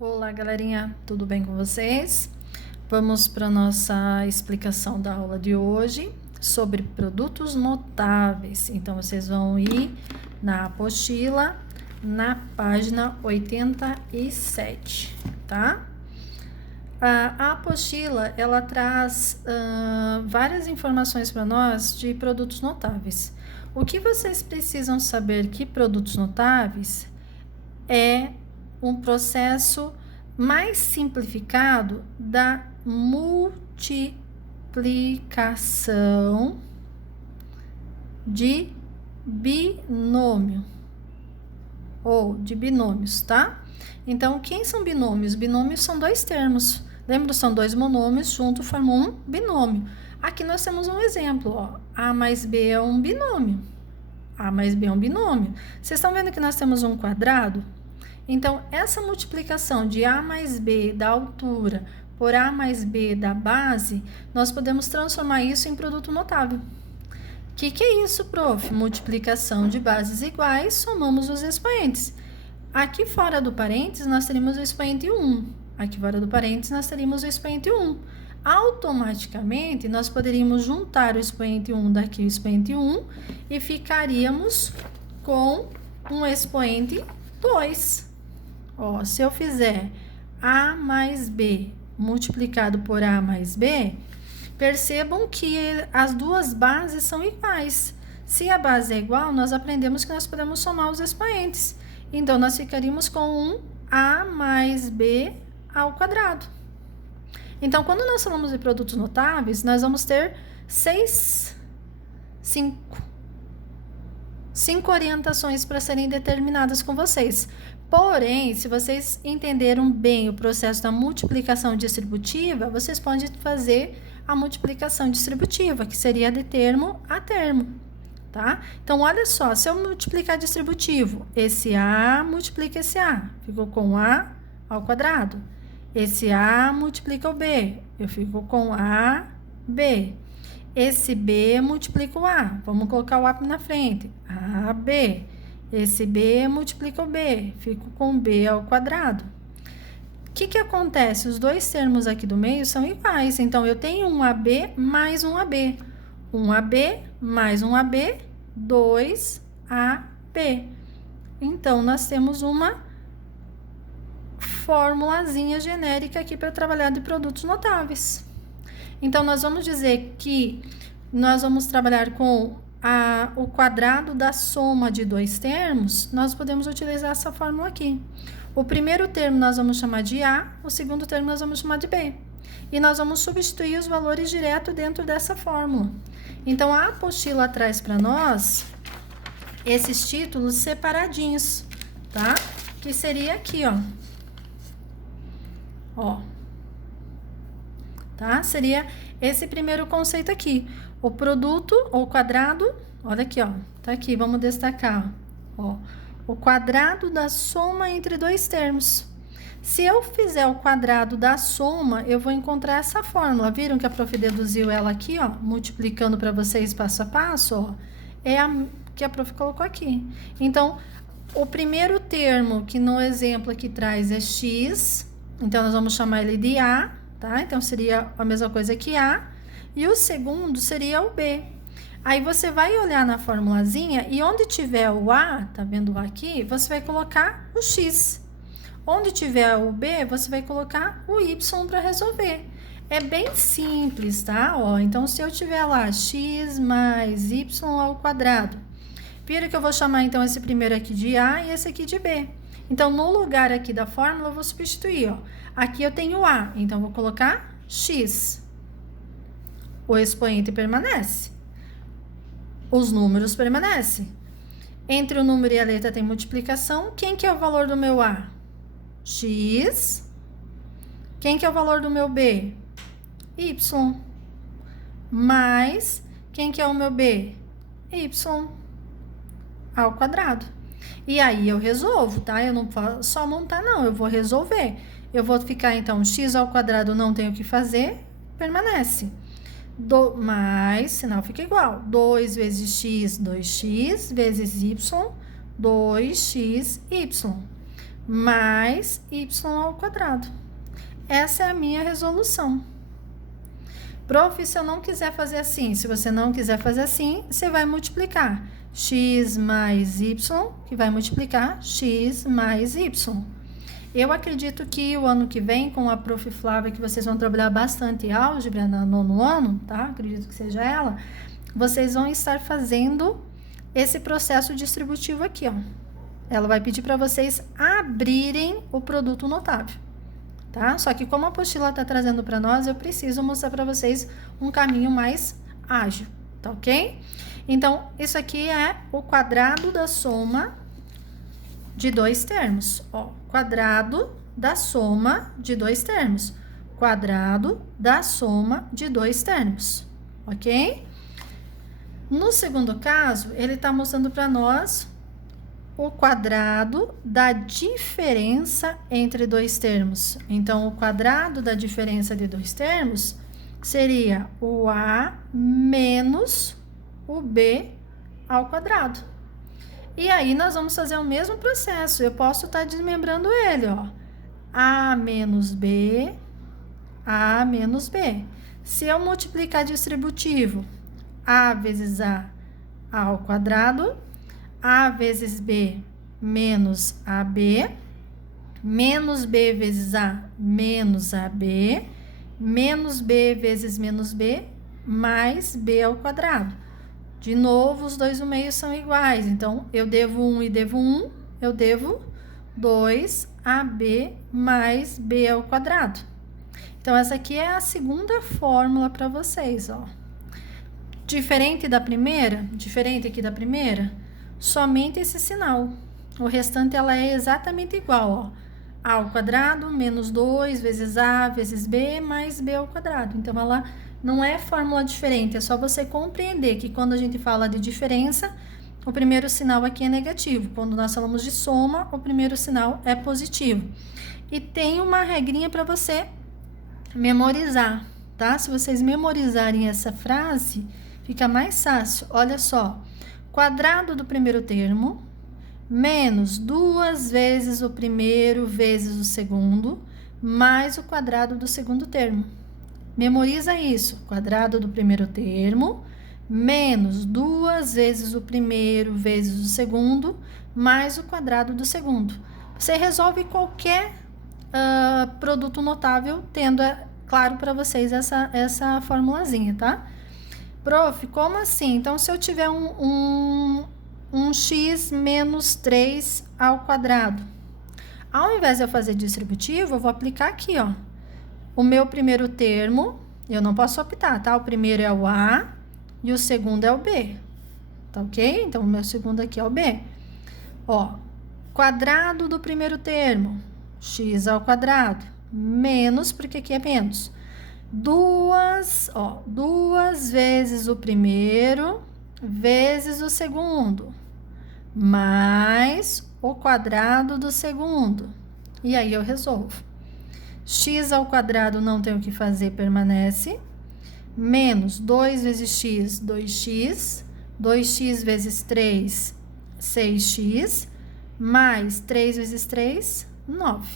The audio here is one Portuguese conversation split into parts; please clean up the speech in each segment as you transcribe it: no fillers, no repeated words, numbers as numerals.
Olá, galerinha, tudo bem com vocês? Vamos para a nossa explicação da aula de hoje sobre produtos notáveis. Então, vocês vão ir na apostila, na página 87, tá? A apostila, ela traz várias informações para nós de produtos notáveis. O que vocês precisam saber que produtos notáveis é um processo mais simplificado da multiplicação de binômio ou de binômios, tá? Então, quem são binômios? Binômios são dois termos. Lembra? São dois monômios juntos formam um binômio. Aqui nós temos um exemplo, ó. A mais B é um binômio. A mais B é um binômio. Vocês estão vendo que nós temos um quadrado? Então, essa multiplicação de A mais B da altura por A mais B da base, nós podemos transformar isso em produto notável. O que é isso, prof? Multiplicação de bases iguais, somamos os expoentes. Aqui fora do parênteses, nós teríamos o expoente 1. Aqui fora do parênteses, nós teríamos o expoente 1. Automaticamente, nós poderíamos juntar o expoente 1 daqui e o expoente 1 e ficaríamos com um expoente 2. Ó, se eu fizer A mais B multiplicado por A mais B, percebam que as duas bases são iguais. Se a base é igual, nós aprendemos que nós podemos somar os expoentes. Então, nós ficaríamos com um A mais B ao quadrado. Então, quando nós falamos de produtos notáveis, nós vamos ter cinco orientações para serem determinadas com vocês. Porém, se vocês entenderam bem o processo da multiplicação distributiva, vocês podem fazer a multiplicação distributiva, que seria de termo a termo, tá? Então, olha só, se eu multiplicar distributivo, esse A multiplica esse A, ficou com A ao quadrado. Esse A multiplica o B, eu fico com AB. Esse B multiplica o A, vamos colocar o A na frente, AB. Esse B multiplica o B, fico com B ao quadrado. O que acontece? Os dois termos aqui do meio são iguais, então eu tenho um AB mais um AB. Um AB mais um AB, 2AB. Então, nós temos uma formulazinha genérica aqui para trabalhar de produtos notáveis. Então, nós vamos dizer que nós vamos trabalhar com o quadrado da soma de dois termos, nós podemos utilizar essa fórmula aqui. O primeiro termo nós vamos chamar de A, o segundo termo nós vamos chamar de B. E nós vamos substituir os valores direto dentro dessa fórmula. Então, a apostila traz para nós esses títulos separadinhos, tá? Que seria aqui, ó. Ó. Tá? Seria esse primeiro conceito aqui. O produto, ou quadrado, olha aqui, ó. Tá aqui, vamos destacar, ó. O quadrado da soma entre dois termos. Se eu fizer o quadrado da soma, eu vou encontrar essa fórmula. Viram que a prof deduziu ela aqui, ó, multiplicando para vocês passo a passo, ó. É a que a prof colocou aqui. Então, o primeiro termo que no exemplo aqui traz é x, então nós vamos chamar ele de A, tá? Então, seria a mesma coisa que A. E o segundo seria o B. Aí, você vai olhar na formulazinha e onde tiver o A, tá vendo o A aqui? Você vai colocar o X. Onde tiver o B, você vai colocar o Y para resolver. É bem simples, tá? Ó, então, se eu tiver lá X mais Y ao quadrado, viram que eu vou chamar, então, esse primeiro aqui de A e esse aqui de B. Então, no lugar aqui da fórmula, eu vou substituir, ó. Aqui eu tenho A, então, eu vou colocar X. O expoente permanece. Os números permanecem. Entre o número e a letra tem multiplicação. Quem que é o valor do meu A? X. Quem que é o valor do meu B? Y. Mais, quem que é o meu B? Y. Ao quadrado. E aí, eu resolvo, tá? Eu não posso só montar, não. Eu vou resolver. Eu vou ficar, então, x ao quadrado, não tenho o que fazer, permanece. Mais, sinal fica igual. 2 vezes x, 2x, vezes y, 2xy. mais y ao quadrado. Essa é a minha resolução. Prof, se eu não quiser fazer assim, se você não quiser fazer assim, você vai multiplicar x mais y, que vai multiplicar x mais y. Eu acredito que o ano que vem, com a Prof. Flávia, que vocês vão trabalhar bastante álgebra no nono ano, tá? Acredito que seja ela. Vocês vão estar fazendo esse processo distributivo aqui, ó. Ela vai pedir para vocês abrirem o produto notável, tá? Só que como a apostila está trazendo para nós, eu preciso mostrar para vocês um caminho mais ágil, tá ok? Então, isso aqui é o quadrado da soma de dois termos, ó. Quadrado da soma de dois termos. Quadrado da soma de dois termos, ok? No segundo caso, ele está mostrando para nós o quadrado da diferença entre dois termos. Então, o quadrado da diferença de dois termos seria o A menos o B ao quadrado. E aí, nós vamos fazer o mesmo processo. Eu posso estar desmembrando ele, ó. A menos B, A menos B. Se eu multiplicar distributivo, A vezes A ao quadrado, A vezes B menos AB, menos B vezes A menos AB, menos B vezes menos B, mais B ao quadrado. De novo, os dois no meio são iguais, então, eu devo 1 e devo 1, eu devo 2AB mais B ao quadrado. Então, essa aqui é a segunda fórmula para vocês, ó. Diferente da primeira, diferente aqui da primeira, somente esse sinal. O restante, ela é exatamente igual, ó. A ao quadrado menos 2 vezes A vezes B mais B ao quadrado. Então, ela não é fórmula diferente, é só você compreender que quando a gente fala de diferença, o primeiro sinal aqui é negativo. Quando nós falamos de soma, o primeiro sinal é positivo. E tem uma regrinha para você memorizar, tá? Se vocês memorizarem essa frase, fica mais fácil. Olha só, quadrado do primeiro termo, menos 2 vezes o primeiro vezes o segundo, mais o quadrado do segundo termo. Memoriza isso, quadrado do primeiro termo, menos 2 vezes o primeiro vezes o segundo, mais o quadrado do segundo. Você resolve qualquer produto notável, tendo, claro, para vocês essa formulazinha, tá? Prof, como assim? Então, se eu tiver um x menos 3 ao quadrado, ao invés de eu fazer distributivo, eu vou aplicar aqui, ó. O meu primeiro termo, eu não posso optar, tá? O primeiro é o A e o segundo é o B, tá ok? Então, o meu segundo aqui é o B. Ó, quadrado do primeiro termo, x ao quadrado, menos, porque aqui é menos. 2 vezes o primeiro vezes o segundo, mais o quadrado do segundo. E aí, eu resolvo. X ao quadrado não tem o que fazer, permanece. Menos 2 vezes x, 2x. 2x vezes 3, 6x. Mais 3 vezes 3, 9.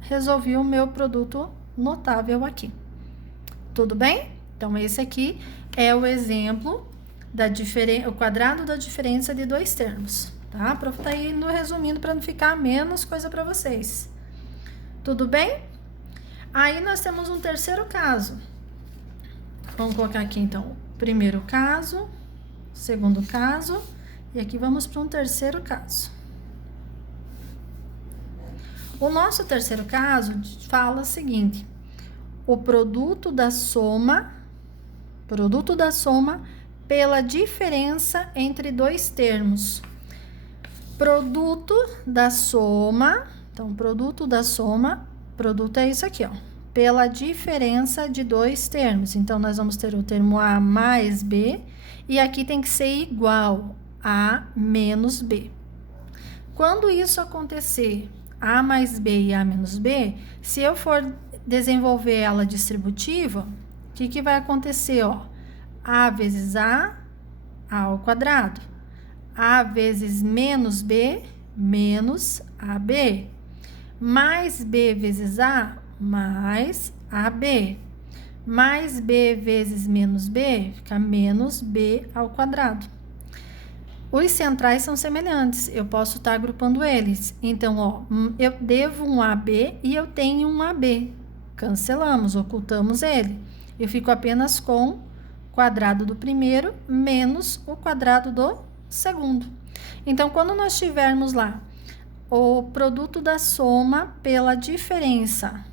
Resolvi o meu produto notável aqui. Tudo bem? Então, esse aqui é o exemplo o quadrado da diferença de dois termos, tá? A prof tá indo resumindo para não ficar menos coisa para vocês. Tudo bem? Aí, nós temos um terceiro caso. Vamos colocar aqui, então, primeiro caso, segundo caso, e aqui vamos para um terceiro caso. O nosso terceiro caso fala o seguinte: o produto da soma pela diferença entre dois termos. Produto da soma, então, produto da soma, produto é isso aqui, ó, pela diferença de dois termos. Então, nós vamos ter o termo A mais B, e aqui tem que ser igual a menos B. Quando isso acontecer, A mais B e A menos B, se eu for desenvolver ela distributiva, o que vai acontecer, ó? A vezes A ao quadrado. A vezes menos B, menos AB. Mais B vezes A, mais AB. Mais B vezes menos B, fica menos B ao quadrado. Os centrais são semelhantes, eu posso estar agrupando eles. Então, ó, eu devo um AB e eu tenho um AB. Cancelamos, ocultamos ele. Eu fico apenas com o quadrado do primeiro menos o quadrado do segundo. Então, quando nós tivermos lá o produto da soma pela diferença,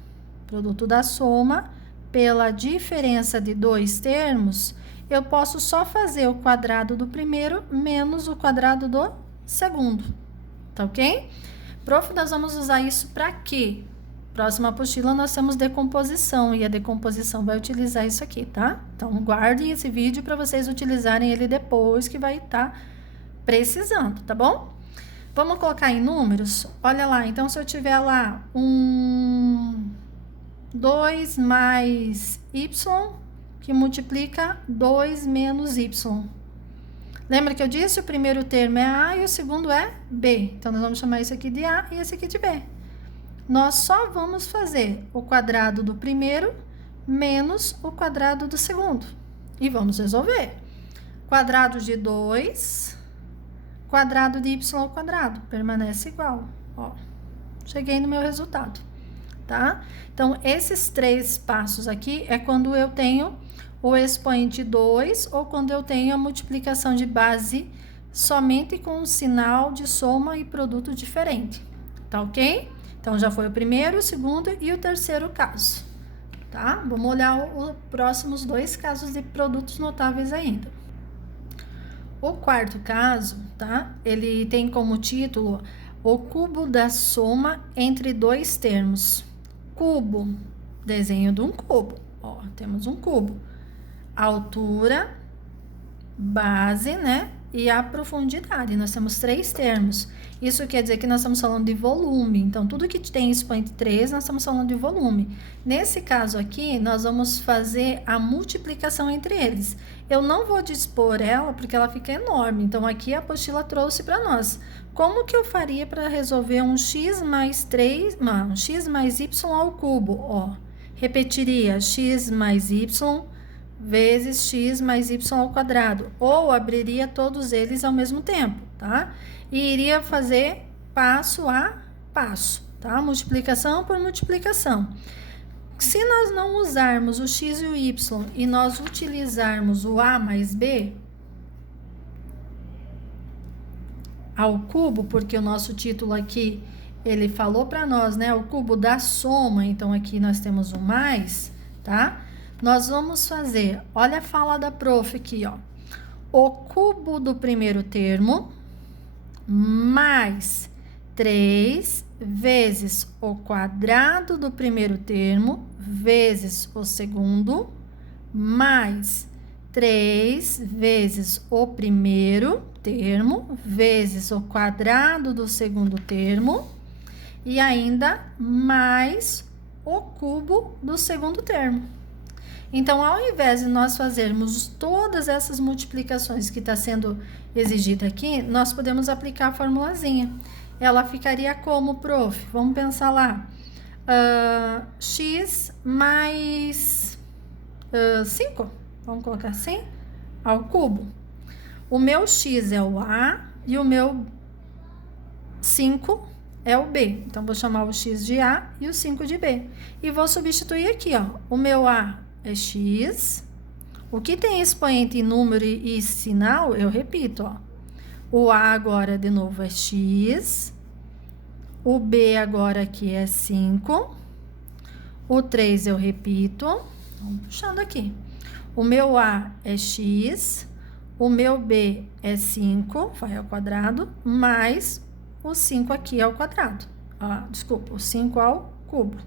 produto da soma pela diferença de dois termos, eu posso só fazer o quadrado do primeiro menos o quadrado do segundo, tá ok? Prof, nós vamos usar isso para quê? Próxima apostila nós temos decomposição e a decomposição vai utilizar isso aqui, tá? Então, guardem esse vídeo para vocês utilizarem ele depois que vai estar precisando, tá bom? Vamos colocar em números? Olha lá, então se eu tiver lá 2 mais y, que multiplica 2 menos y. Lembra que eu disse? O primeiro termo é A e o segundo é B. Então, nós vamos chamar isso aqui de A e esse aqui de B. Nós só vamos fazer o quadrado do primeiro menos o quadrado do segundo. E vamos resolver. Quadrado de 2, quadrado de y ao quadrado, permanece igual. Ó, cheguei no meu resultado, tá? Então, esses 3 passos aqui é quando eu tenho o expoente 2 ou quando eu tenho a multiplicação de base somente com um sinal de soma e produto diferente, tá ok? Então, já foi o primeiro, o segundo e o terceiro caso, tá? Vamos olhar os próximos 2 casos de produtos notáveis ainda. O quarto caso, tá? Ele tem como título o cubo da soma entre 2 termos. Cubo, desenho de um cubo. Ó, temos um cubo. Altura, base, né? E a profundidade. Nós temos 3 termos. Isso quer dizer que nós estamos falando de volume. Então, tudo que tem expoente 3, nós estamos falando de volume. Nesse caso aqui, nós vamos fazer a multiplicação entre eles. Eu não vou dispor ela, porque ela fica enorme. Então, aqui a apostila trouxe para nós. Como que eu faria para resolver um x mais 3, não, um x mais y ao cubo? Ó, repetiria x mais y vezes x mais y ao quadrado. Ou abriria todos eles ao mesmo tempo, tá? E iria fazer passo a passo, tá? Multiplicação por multiplicação. Se nós não usarmos o x e o y e nós utilizarmos o a mais b ao cubo, porque o nosso título aqui, ele falou para nós, né? O cubo da soma, então aqui nós temos o mais, tá? Nós vamos fazer, olha a fala da prof aqui, ó. O cubo do primeiro termo mais 3 vezes o quadrado do primeiro termo vezes o segundo mais 3 vezes o primeiro termo vezes o quadrado do segundo termo e ainda mais o cubo do segundo termo. Então, ao invés de nós fazermos todas essas multiplicações que está sendo exigida aqui, nós podemos aplicar a formulazinha. Ela ficaria como, prof? Vamos pensar lá. X mais 5, vamos colocar assim, ao cubo. O meu x é o A e o meu 5 é o B. Então, vou chamar o x de A e o 5 de B. E vou substituir aqui, ó. O meu A é x. O que tem expoente em número e sinal, eu repito, ó. O A agora, de novo, é x. O B agora aqui é 5. O 3 eu repito. Vamos puxando aqui. O meu A é x. O meu B é 5, vai ao quadrado, mais o 5 aqui ao quadrado. Desculpa, o 5 ao cubo.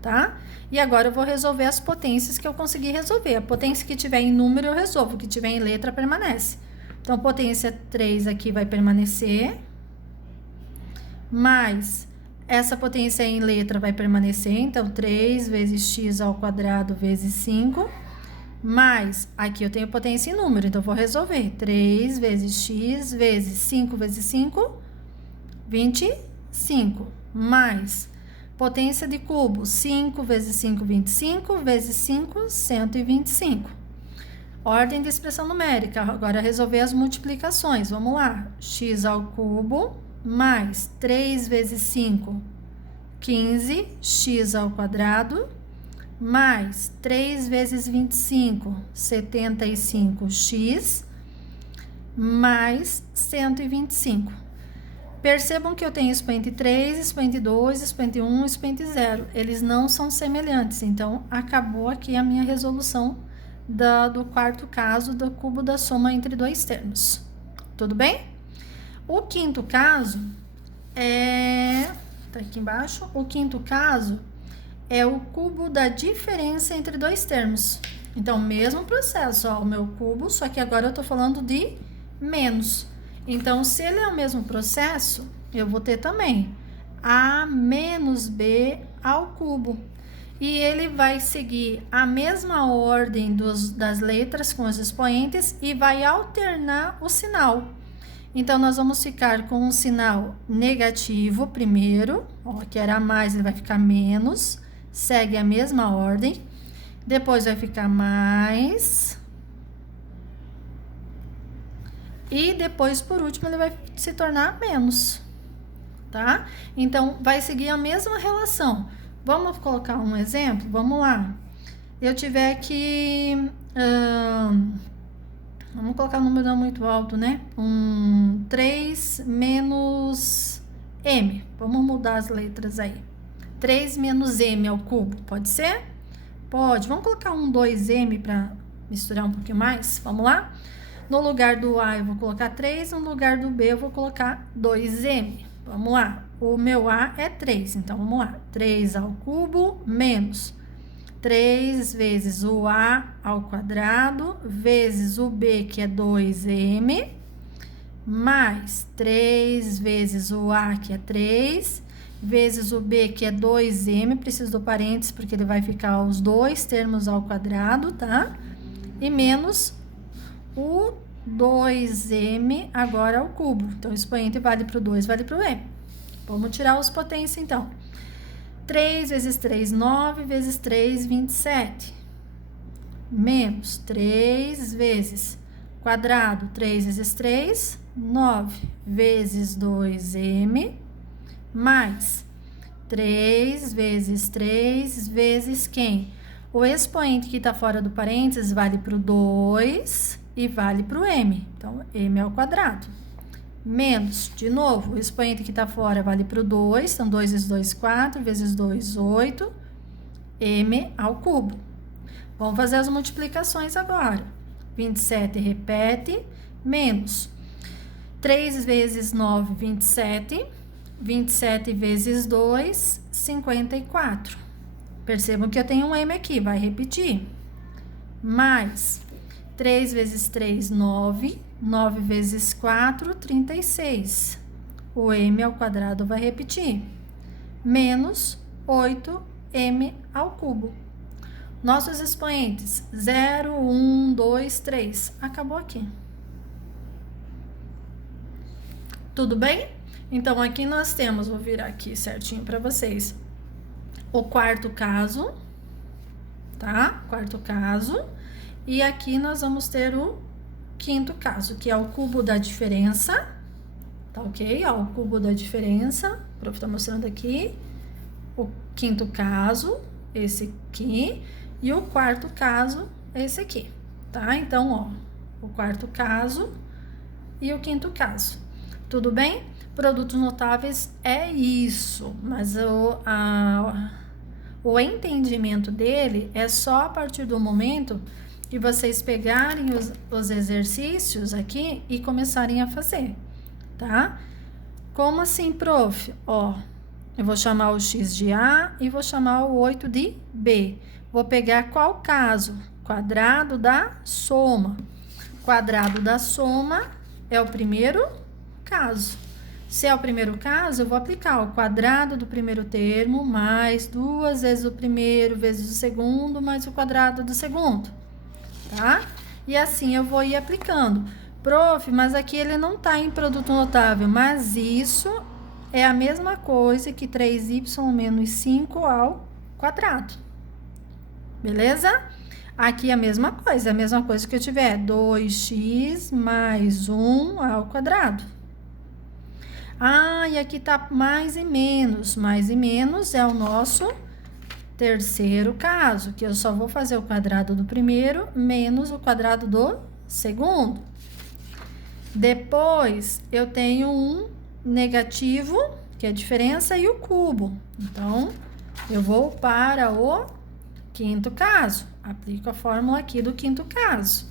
Tá? E agora eu vou resolver as potências que eu consegui resolver. A potência que tiver em número eu resolvo, o que tiver em letra permanece. Então, potência 3 aqui vai permanecer, mais essa potência em letra vai permanecer, então 3 vezes x ao quadrado vezes 5, mais, aqui eu tenho potência em número, então vou resolver, 3 vezes x vezes 5 vezes 5, 25, mais potência de cubo, 5 vezes 5, 25, vezes 5, 125. Ordem de expressão numérica, agora resolver as multiplicações, vamos lá. X ao cubo, mais 3 vezes 5, 15, x ao quadrado, mais 3 vezes 25, 75x, mais 125. Percebam que eu tenho expoente 3, expoente 2, expoente 1, expoente 0. Eles não são semelhantes, então acabou aqui a minha resolução do quarto caso do cubo da soma entre dois termos. Tudo bem? O quinto caso tá aqui embaixo. O quinto caso é o cubo da diferença entre dois termos. Então, mesmo processo, ó, o meu cubo, só que agora eu tô falando de menos. Então, se ele é o mesmo processo, eu vou ter também a menos b ao cubo. E ele vai seguir a mesma ordem das letras com os expoentes e vai alternar o sinal. Então, nós vamos ficar com um sinal negativo primeiro, ó, que era mais, ele vai ficar menos, segue a mesma ordem. Depois vai ficar mais. E depois, por último, ele vai se tornar menos, tá? Então, vai seguir a mesma relação. Vamos colocar um exemplo? Vamos lá. Eu tiver aqui... vamos colocar um número não muito alto, né? 3 menos m. Vamos mudar as letras aí. 3 menos m ao cubo, pode ser? Pode. Vamos colocar 2m para misturar um pouquinho mais? Vamos lá? No lugar do A eu vou colocar 3, no lugar do B eu vou colocar 2m. Vamos lá. O meu A é 3, então vamos lá. 3 ao cubo menos 3 vezes o A ao quadrado, vezes o B, que é 2m, mais 3 vezes o A, que é 3, vezes o B, que é 2m, preciso do parênteses, porque ele vai ficar os dois termos ao quadrado, tá? E menos o 2m agora ao cubo. Então, o expoente vale para o 2, vale para o m. Vamos tirar os potências, então. 3 vezes 3, 9, vezes 3, 27. Menos 3 vezes quadrado, 3 vezes 3, 9, vezes 2m, mais 3 vezes 3, vezes quem? O expoente que está fora do parênteses vale para o 2 e vale para o m. Então, m ao quadrado. Menos, de novo, o expoente que está fora vale para o 2, então 2 vezes 2, 4, vezes 2, 8, m ao cubo. Vamos fazer as multiplicações agora. 27 repete, menos 3 vezes 9, 27, 27 vezes 2, 54. Percebam que eu tenho um m aqui, vai repetir. Mais 3 vezes 3, 9, 9 vezes 4, 36. O m ao quadrado vai repetir. Menos 8m ao cubo. Nossos expoentes, 0, 1, 2, 3. Acabou aqui. Tudo bem? Então, aqui nós temos, vou virar aqui certinho para vocês, o quarto caso, tá? Quarto caso. E aqui nós vamos ter o quinto caso, que é o cubo da diferença, tá ok? Ó, o cubo da diferença, o prof tá mostrando aqui. O quinto caso, esse aqui. E o quarto caso, esse aqui, tá? Então, ó, o quarto caso e o quinto caso. Tudo bem? Produtos notáveis é isso, mas o entendimento dele é só a partir do momento que vocês pegarem os exercícios aqui e começarem a fazer, tá? Como assim, prof? Ó, eu vou chamar o x de A e vou chamar o 8 de B. Vou pegar qual caso? Quadrado da soma. Quadrado da soma é o primeiro caso. Se é o primeiro caso, eu vou aplicar o quadrado do primeiro termo mais 2 vezes o primeiro vezes o segundo mais o quadrado do segundo, tá? E assim eu vou ir aplicando. Prof, mas aqui ele não tá em produto notável, mas isso é a mesma coisa que 3y menos 5 ao quadrado. Beleza? Aqui é a mesma coisa que eu tiver 2x mais 1 ao quadrado. Ah, e aqui tá mais e menos. Mais e menos é o nosso terceiro caso, que eu só vou fazer o quadrado do primeiro menos o quadrado do segundo. Depois, eu tenho um negativo, que é a diferença, e o cubo. Então, eu vou para o quinto caso. Aplico a fórmula aqui do quinto caso,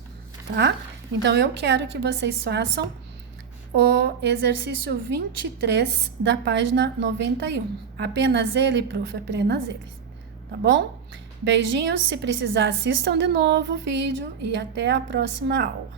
tá? Então, eu quero que vocês façam o exercício 23 da página 91. Apenas ele, prof, apenas ele. Tá bom? Beijinhos, se precisar, assistam de novo o vídeo e até a próxima aula.